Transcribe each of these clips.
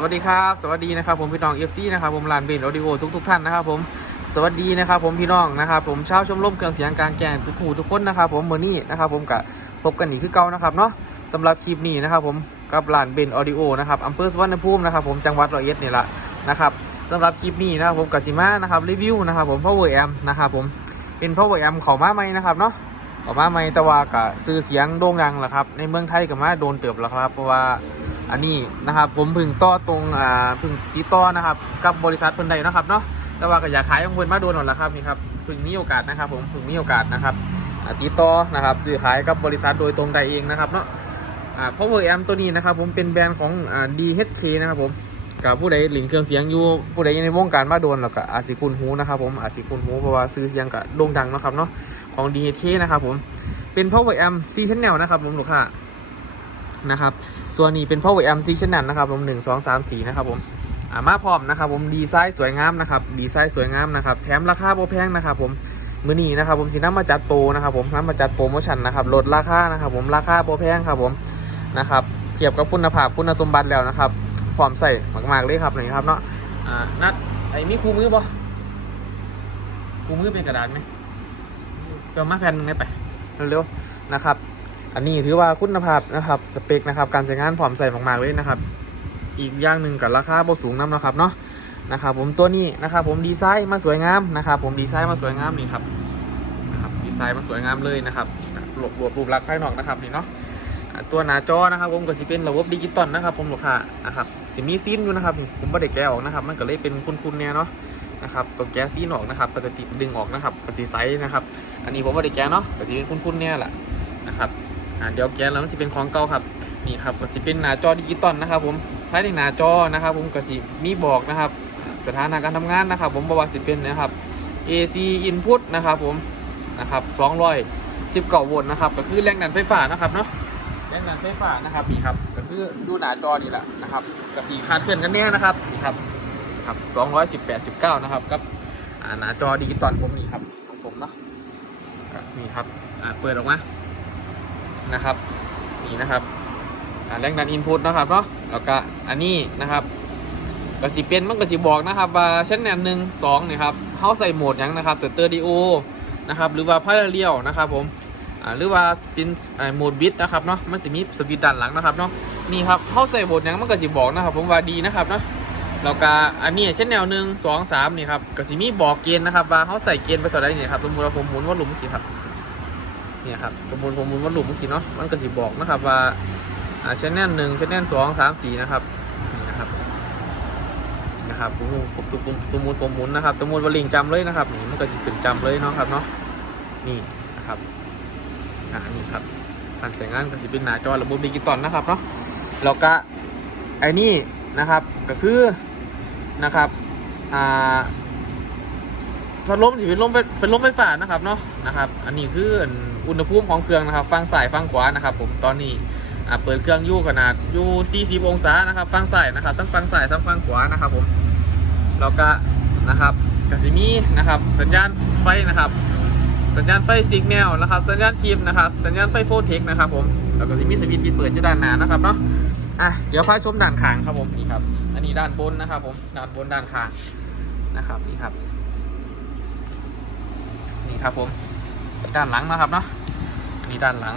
สวัสดีครับสวัสดีนะครับผมพี่น้องเอฟซีนะครับผมลานเบนออดิโอทุกทุกท่านนะครับผมสวัสดีนะครับผมพี่น้องนะครับผมชาวชมรมเครื่องเสียงกลางแจ้งทุกผู้ทุกคนนะครับผมเมื่อนี้นะครับผมกับพบกันอีกคือเก่านะครับเนาะสำหรับคลิปนี้นะครับผมกับลานเบนออดิโอนะครับอำเภอสวรรณภูมินะครับผมจังหวัดร้อยเอ็ดนี่แหละนะครับสำหรับคลิปนี้นะครับผมกับจิมานะครับรีวิวนะครับผม power amp นะครับผมเป็น power amp ของมาใหมนะครับเนาะของมาใหมแต่ว่ากับซื้อเสียงโด่งดังแหละครับในเมืองไทยกับมาโดนเติบแล้วครับเพราะว่า อันนี้นะครับ ผมพึ่งต่อตรงอ่าพึ่งติดต่อนะครับ กับบริษัทเพิ่นใดนะครับเนาะแต่ว่าก็อยากขายของเพิ่นมาโดนหมดแล้วครับนี่ครับพึ่งมีโอกาสนะครับ ผมพึ่งมีโอกาสนะครับติดต่อนะครับซื้อขายกับบริษัทโดยตรงใดเองนะครับเนาะอ่า power amp ตัวนี้นะครับ ผมเป็นแบรนด์ของอ่า DHK นะครับผมกับผู้ใดหลินเครื่องเสียงอยู่ผู้ใดอยู่ในวงการมาโดนแล้วก็อาจสิคุณหูนะครับผมอาจสิคุณหูเพราะว่าซื้อเสียงก็โด่งดังนะครับเนาะของ DHK นะครับผมเป็น power amp C channel นะครับผมลูกค้านะครับ ตัวนี้เป็น power amp C channel นะครับผมหนึ่งสองสามสี่นะครับผมอามาพร้อมนะครับผมดีไซน์สวยงามนะครับดีไซน์สวยงามนะครับแถมราคาโบแพงนะครับผมมือนี้นะครับผมสิน้ำมาจัดโปรนะครับผมน้ำมาจัดโปรโมชั่นนะครับลดราคานะครับผมราคาโบแพงครับผมนะครับเทียบกับคุณภาพคุณสมบัติแล้วนะครับพร้อมใส่มากๆเลยครับนี่ครับเนาะอ่านัดไอ้มีคู่มือบ่คู่มือเป็นกระดาษไหมเดี๋ยวมาแผ่นหนึงได้ไปเร็วๆนะครับ อันนี้ถือว่าคุณภาพนะครับสเปคนะครับการใช้งานพร้อมใส่มากๆเลยนะครับ อีกอย่างหนึ่งกับราคาบ่สูงน้ำนะครับเนาะนะครับผมตัวนี้นะครับผมดีไซน์มาสวยงามนะครับผมดีไซน์มาสวยงามนี่ครับนะครับดีไซน์มาสวยงามเลยนะครับรวบรวบรูปลักษณ์ภายนอกนะครับนี่เนาะตัวหน้าจอนะครับผมก็จะเป็นระบบดิจิตอลนะครับ ผมลูกค้านะครับจะมีซีนอยู่นะครับผมไม่ได้แกะออกนะครับ มันก็เลยเป็นคุณๆเนี่ยเนาะนะครับตัวแกะซีนออกนะครับก็จะติดึงออกนะครับก็จะไซส์นะครับ อันนี้ผมไม่ได้แกะเนาะก็จะเป็นคุณๆเนี่ยแหละนะครับ อ่าเดี๋ยวแกนแล้วมันจะเป็นของเก่าครับนี่ครับก็จะเป็นหน้าจอดิจิตอลนะครับ ผมภายในหน้าจอนะครับ ผมก็จะมีบอกนะครับ สถานะการทำงานนะครับ ผมบอกว่าสิเป็นนะครับ AC input นะครับ ผมนะครับ219โวลต์นะครับ ก็คือแรงดันไฟฟ้านะครับเนาะแรงดันไฟฟ้านะครับนี่ครับ ก็คือดูหน้าจอนี่แหละนะครับกับสีคาดเคลื่อนกันแน่นะครับนี่ครับครับ218 19นะครับกับหน้าจอดิจิตอลผมนี่ครับของผมเนาะนี่ครับเปิดออกมา นะครับนี่นะครับแรงดันอินพุตนะครับเนาะแล้วก็อันนี้นะครับกสิเป็นมันกสิบอกนะครับว่าชั้นแนนหนึ่งสองนี่ครับเขาใส่โหมดยังนะครับสเตอร์ดิโอนะครับหรือว่าพาราเรียลนะครับผมหรือว่าเป็นโหมดบิทนะครับเนาะมันจะมีสวิตช์ด้านหลังนะครับเนาะนี่ครับเขาใส่โหมดยังมันกสิบอกนะครับ ผมว่าดีนะครับเนาะแล้วก็อันนี้เช่นแนวหนึ่งสองสามนี่ครับกสิมีบอกเกณฑ์นะครับว่าเขาใส่เกณฑ์ไปต่อได้เนี่ครับสมมติว่าผมหมุนว่าหลุมสิครับ เนี่ยครับสมมูลผมมูลวัดหลุมสิเนาะมันก็สิบอกนะครับว่าอ่าชแนลหนึ่งชแนลสองสามสี่นะครับนี่นะครับนะครับผมผมสมมติสมมูลผมหมุนนะครับสมมูลว่าลิงจำเลยนะครับนี่มันก็สิขึ้นจำเลยเนาะครับเนาะนี่นะครับอ่านี่ครับการแต่งงานก็สิเป็นหน้าจอระบบดิจิตอลนะครับเนาะแล้วก็ไอ้นี่นะครับก็คือนะครับอ่าถ้าลมถือเป็นลมเป็นเป็นลมไฟฟ้านะครับเนาะนะครับ อันนี้คือ อุณหภูมิของเครื่องนะครับฟังซ้ายฟังขวานะครับ ผมตอนนี้เปิดเครื่องยู่ขนาดยู่40องศานะครับฟังซ้ายนะครับทั้งฟังซ้ายทั้งฟังขวานะครับผมแล้วก็นะครับกสิมีนะครับ สัญญาณไฟนะครับ สัญญาณไฟสิกแนลนะครับ สัญญาณคลิปนะครับ สัญญาณไฟโฟเทคนะครับผมแล้วก็จะมีสวิตช์ปิดเปิดอยู่ด้านหน้านะครับเนาะอะเดี๋ยวพาชมด้านข้างครับผมนี่ครับ อันนี้ด้านบนนะครับ ผมด้านบนด้านข้างนะครับนี่ครับ นี่ครับผม ด้านหลังนะครับเนาะอันนี้ด้านหลัง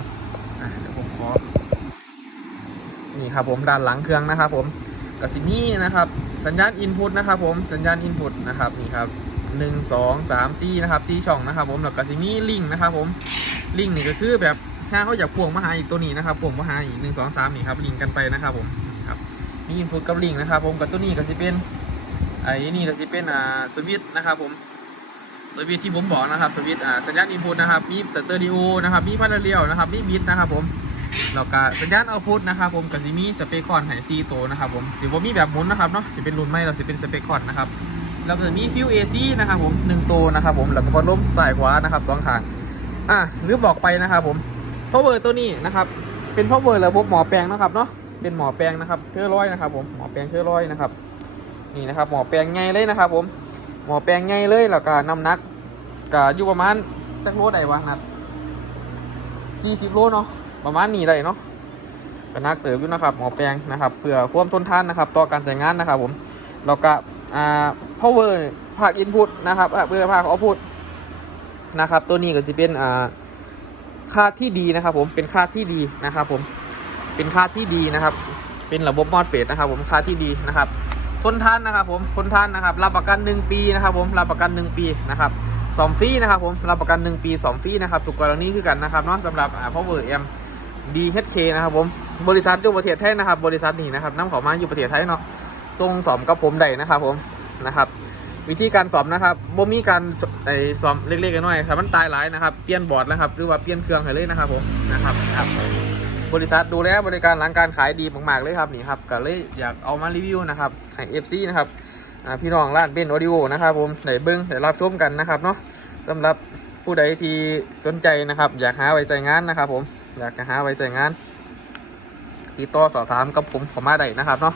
เดี๋ยวผมขอนี่ครับผมด้านหลังเครื่องนะครับ ผมกสิมีนะครับ สัญญาณอินพุตนะครับ ผมสัญญาณอินพุตนะครับนี่ครับหนึ่งสองสามสี่นะครับสี่ช่องนะครับ ผมแล้วกสิมีลิงก์นะครับผมลิงก์นี่ก็คือแบบถ้าเขาอยากพ่วงมาหาอีกตัวนี้นะครับพ่วงมาหาอีกหนึ่งสองสามนี่ครับลิงก์กันไปนะครับผมครับมีอินพุตกับลิงก์นะครับ ผมกับตัวนี้ก็สิเป็นไอ้นี่ก็สิเป็นอ่าสวิตช์นะครับผม สวิตที่ผมบอกนะครับสวิตอ่าสัญญาณอินพุตนะครับมีสเตอริโอนะครับมีพาราเรียลนะครับมีบิทนะครับผมแล้วก็สัญญาณเอาพุตนะครับผมกับซิมีสเปคคอนไฮซีโตนะครับผมสิบ่มีแบบหมุนนะครับเนาะสิเป็นรุ่นใหม่เราสิเป็นสเปคคอนนะครับแล้วก็มีฟิวเอซีนะครับผมหนึ่งตัวนะครับผมแล้วก็พัดลมซ้ายขวานะครับสองข้างอะหรือบอกไปนะครับผมพาวเวอร์ตัวนี้นะครับเป็นพาวเวอร์ระบบหมอแปลงนะครับเนาะเป็นหมอแปลงนะครับเครื่อร้อยนะครับผมหมอแปลงเครื่อร้อยนะครับนี่นะครับหมอแปลงไงเลยนะครับผม หมอแปลงไงเลยแล้วก็น้ำหนักก็อยู่ประมาณจักโลได้วะนัดสี่สิบโลเนาะประมาณนี้ได้เนาะก็นักเติบอยู่นะครับหมอแปลงนะครับเพื่อความทนทานนะครับ ต่อการใช้งานนะครับผมแล้วก็อ่า power ภาค input นะครับเพื่อภาค output นะครับ ตัวนี้ก็จะเป็นอ่าค่าที่ดีนะครับ ผมเป็นค่าที่ดีนะครับ ผมเป็นค่าที่ดีนะครับ เป็นระบบมอดเฟสนะครับ ผมค่าที่ดีนะครับ ทนทานนะครับผมทนทานนะครับรับประกัน 1 ปีนะครับผมรับประกัน 1 ปีนะครับสอมฟรีนะครับผมรับประกัน 1 ปีสอมฟรีนะครับทุกกรณีคือกันนะครับเนาะสำหรับอ่า power m DHK นะครับผมบริษัทอยู่ประเทศไทยนะครับ บริษัทนี้นะครับน้ำเขามาอยู่ประเทศไทยเนาะส่งสอมกับผมได้นะครับผมนะครับ วิธีการสอมนะครับบ่มีการไอ้สอมเล็กๆน้อยๆครับมันตายหลายนะครับเปลี่ยนบอร์ดนะครับ หรือว่าเปลี่ยนเครื่องให้เลยนะครับผมนะครับครับ บริษัทดูแลบริการหลังการขายดีมากๆเลยครับนี่ครับก็เลยอยากเอามารีวิวนะครับให้ FC นะครับพี่น้องร้านเป็นออดิโอนะครับผมได้เบิ้งได้รับชมกันนะครับเนาะสำหรับผู้ใดที่สนใจนะครับ อยากหาไว้ใส่งานนะครับ ผมอยากหาไว้ใส่งาน ติดต่อสอบถามกับผมเขอมาได้นะครับเนาะ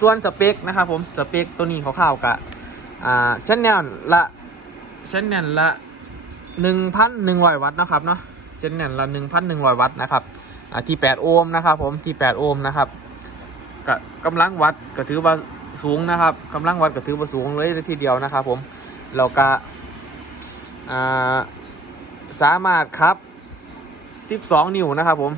ส่วนสเปคนะครับผมสเปคตัวนี้คร่าวๆกะอ่าเช่นแนวละเช่นแนวละ1,100วัตต์นะครับเนาะเช่นแนวละ1,100วัตต์นะครับ ที่ 8 โอห์มนะครับ ผมที่ 8 โอห์มนะครับก็กำลังวัดก็ถือว่าสูงนะครับกำลังวัดก็ถือว่าสูงเลยทีเดียวนะครับผมแล้วก็อ่าสามารถครับ 12 นิ้วนะครับผม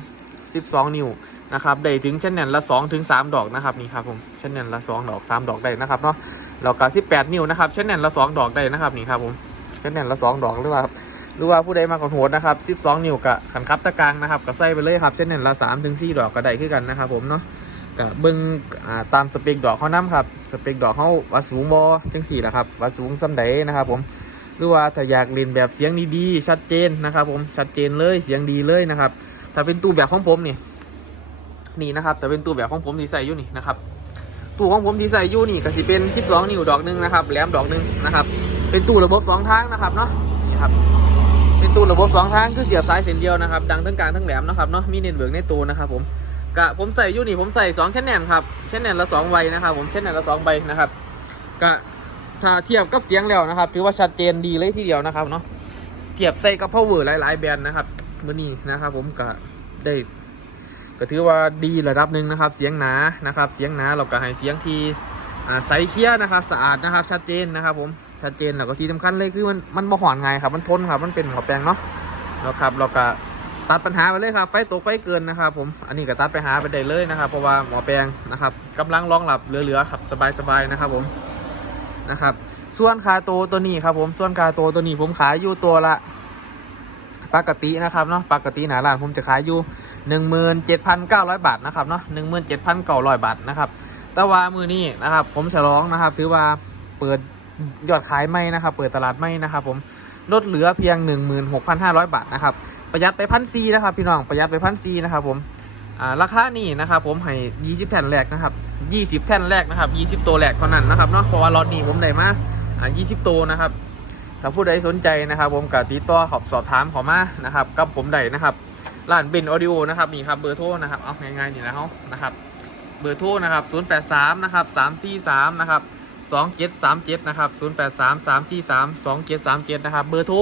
12 นิ้วนะครับได้ถึงชั้นแนนละ2ถึง3ดอกนะครับนี่ครับผมชั้นแนนละ 2 ดอก 3 ดอกได้นะครับเนาะแล้วก็18 นิ้วนะครับชั้นแนนละ 2 ดอกได้นะครับนี่ครับผมชั้นแนนละ 2 ดอกหรือว่า หรือว่าผู้ใดมาขอโหดนะครับ 12 นิ้วกับขันคับตะกลางนะครับก็ใส่ไปเลยครับเช่นนั้นละ3ถึง4ดอกก็ได้คือกันนะครับผมเนาะก็เบิ่งตามสเปคดอกเขานํครับสเปคดอกเขาว่าสูงบ่จังสี่ละครับว่าสูงส่ำใดนะครับผมหรือว่าถ้าอยากเล่นแบบเสียงดีๆชัดเจนนะครับผมชัดเจนเลยเสียงดีเลยนะครับ ถ้าเป็นตู้แบบของผมนี่นี่นะครับแต่เป็นตู้แบบของผมที่ใส่อยู่นี่นะครับตู้ของผมที่ใส่อยู่นี่ก็สิเป็น12นิ้วดอกหนึงนะครับแหลมดอกหนึงนะครับ เป็นตู้ระบบสองทางนะครับเนาะนี่ครับ เป็นตู้ระบบสองทางคือเสียบสายเส้นเดียวนะครับ ดังทั้งกลางทั้งแหลมนะครับเนาะมีเน็ตเวิร์กในตัวนะครับผมกะผมใส่ยู่นี่ผมใส่2แชนแนนครับแชนแนนละ2ใบนะครับผมแชนแนนละ2ใบนะครับกะถ้าเทียบกับเสียงแล้วนะครับ ถือว่าชัดเจนดีเลยทีเดียวนะครับเนาะเทียบใส่กับ power หลายๆแบรนด์นะครับมื่อนี้นะครับ ผมกะได้ก็ถือว่าดีระดับหนึ่งนะครับ เสียงหนานะครับ เสียงหนาเราก็ให้เสียงที่ใสเคลียนะครับ สะอาดนะครับ ชัดเจนนะครับผม ชัดเจนแล้วก็ที่สำคัญเลยคือมันมันบ่หอนไงครับ มันทนครับ มันเป็นหัวแปลงเนาะแล้วครับเราก็ตัดปัญหาไปเลยครับไฟตกไฟเกินนะครับผมอันนี้ก็ตัดไปหาไปได้เลยนะครับ เพราะว่าหมอแปลงนะครับกำลังรองหลับเหลือๆครับสบายๆนะครับผมนะครับ ส่วนคาโตวตัวนี้ครับผมส่วนคาโตวตัวนี้ผมขายอยู่ตัวละ ปกตินะครับเนาะปกติหนาร้านผมจะขายอยู่17,900บาทนะครับเนาะ17,900บาทนะครับแต่ว่ามือนี้นะครับ ผมฉลองนะครับ ถือว่าเปิด ยอดขายไม่นะครับ เปิดตลาดไม่นะครับ ผมลดเหลือเพียง 16,500 บาทนะครับ ประหยัดไปพันซีนะครับ พี่น้องประหยัดไปพันซีนะครับ ผมราคานี่นะครับ ผมให้ 20 แท่นแรกนะครับ 20 แท่นแรกนะครับ 20 ตัวแรกเท่านั้นนะครับเนาะเพราะว่าล็อตนี้ผมได้มาอ่า20 ตัวนะครับถ้าผู้ใดสนใจนะครับ ผมกับติดต่อขอบสอบถามขอมานะครับกับผมได้นะครับร้านเบนออดิโอนะครับนี่ครับเบอร์โทรนะครับเอาง่ายๆนี่นะเขานะครับเบอร์โทรนะครับ 083 นะครับ 343 นะครับ 2737 นะครับ 083 343 2737 นะครับ เบอร์โทร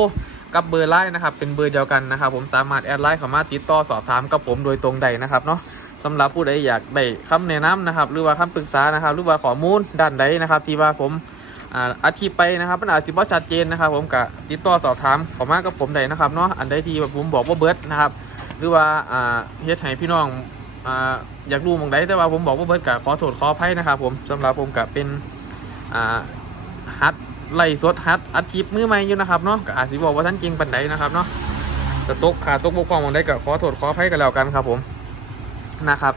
กับเบอร์ไลน์นะครับ เป็นเบอร์เดียวกันนะครับ ผมสามารถแอดไลน์เข้ามาติดต่อสอบถามกับผมโดยตรงใดนะครับเนาะสำหรับผู้ใดอยากได้คำแนะนำนะครับ หรือว่าคำปรึกษานะครับ หรือว่าข้อมูลด้านใดนะครับ ที่ว่าผมอาชีพไปนะครับมันอาจสิบ่ชัดเจนนะครับ ผมกับติดต่อสอบถามเข้ามากับผมได้นะครับเนาะอันใดที่ว่าผมบอกว่าเบิร์ดนะครับ หรือว่าเฮ็ดให้พี่น้องออยากรู้มองใดแต่ว่าผมบอกว่าเบิร์ดกับขอโทษขออภัยนะครับ ผมสำหรับผมกับเป็น อ่าฮัดไล่สดฮัดอาชีพมือใหม่อยู่นะครับเนาะก็อาจสิบอกว่าท่านจริงปันใดนะครับเนาะแต่ตกขาตกบกพร่องมองใดก็ขอโทษขออภัยกันแล้วกันครับผมนะครับ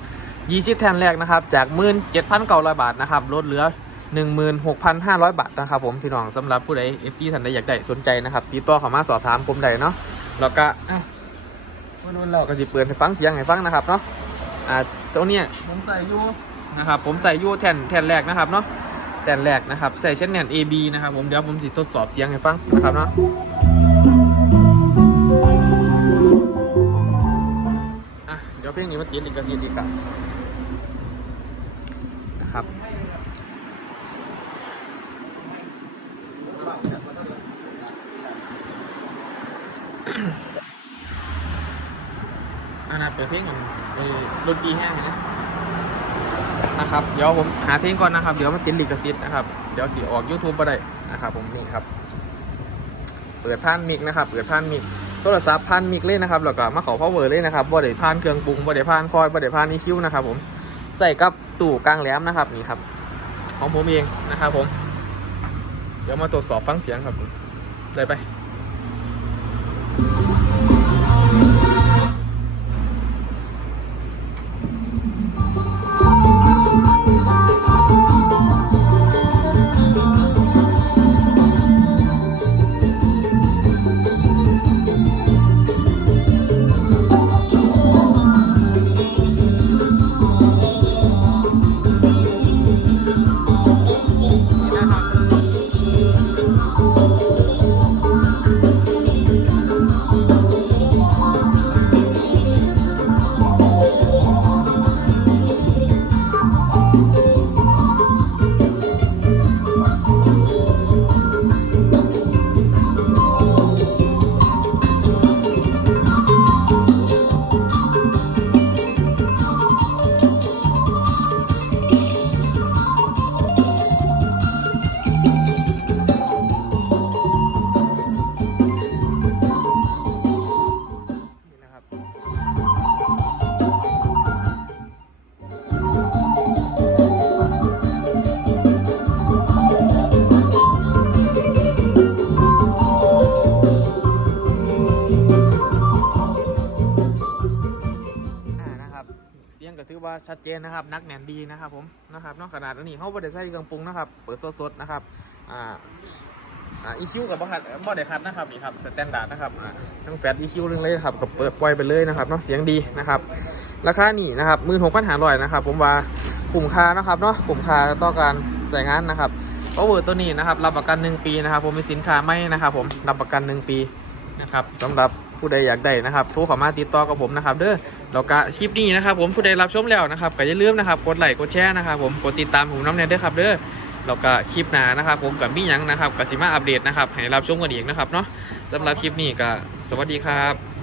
20แทนแรกนะครับ จาก17,900บาทนะครับลดเหลือ16,500บาทนะครับผมพี่น้องสำหรับผู้ใด FG ท่านใดอยากได้สนใจนะครับติดต่อเข้ามาสอบถามผมได้เนาะแล้วก็อะวันนู้นเราก็จะเปิดให้ฟังเสียงให้ฟังนะครับเนาะอ่าตัวเนี้ยผมใส่ยูนะครับผมใส่ยูแทนแทนแรกนะครับเนาะ แทนแรกนะครับ ใส่เช่นแนน AB นะครับผมเดี๋ยวผมจะทดสอบเสียงให้ฟังนะครับเนาะอะเดี๋ยวเพลงนี้มาติดอีกกระติดอีกครับนะครับอันนั้นเปิดเพลงกันเออดนตรีแห้งนไหม นะครับ เดี๋ยวผมหาเพลงก่อนนะครับ เดี๋ยวมันติดลิขสิทธิ์นะครับ เดี๋ยวสิออก YouTube ไปได้นะครับ ผมนี่ครับ เปิดผ่านมิกนะครับ เปิดผ่านมิกโทรศัพท์ผ่านมิกเลยนนะครับ แล้วก็มาขา power เลยนนะครับบ่ได้ผ่านเครื่องปรุงบ่ได้ผ่านคอยบ่ได้ผ่าน EQ นะครับ ผม ใส่กับตู้กลางแหลมนะครับนี่ครับ ของผมเองนะครับ ผม เดี๋ยวมาตรวจสอบฟังเสียงครับผมได้ไป ถือว่าชัดเจนนะครับนักแน่นดีนะครับผมนะครับนอกขนาดนี้เขาบริใส่เครื่องปรุงนะครับเปิดสดๆนะครับอ่าอ่า EQ กับบ่คัดบ่ได้คัดนะครับนี่ครับสแตนดาร์ดนะครับทั้งแฟลต EQ เรื่องเลยครับกับเปิดปล่อยไปเลยนะครับเนาะเสียงดีนะครับราคานี่นะครับมือหกพันหาร้อยนะครับ ผมว่าคุ้มค่านะครับเนาะคุ้มค่าต่อการใช้งานนะครับเพราะเวอร์ตัวนี้นะครับรับประกัน 1 ปีนะครับ ผมมีสินค้าไม่นะครับ ผมรับประกัน 1 ปีนะครับสำหรับ ผู้ใดอยากได้นะครับโทรเข้ามาติดต่อกับผมนะครับเด้อแล้วก็คลิปนี้นะครับผมผู้ใดรับชมแล้วนะครับก็อย่าลืมนะครับกดไลค์กดแชร์นะครับผมกดติดตามผมน้ำเนยเด้อครับเด้อแล้วก็คลิปหน้านะครับผมกับมี่ยังนะครับกับสิมาอัปเดตนะครับให้รับชมกันอีกนะครับเนาะสำหรับคลิปนี้ก็สวัสดีครับ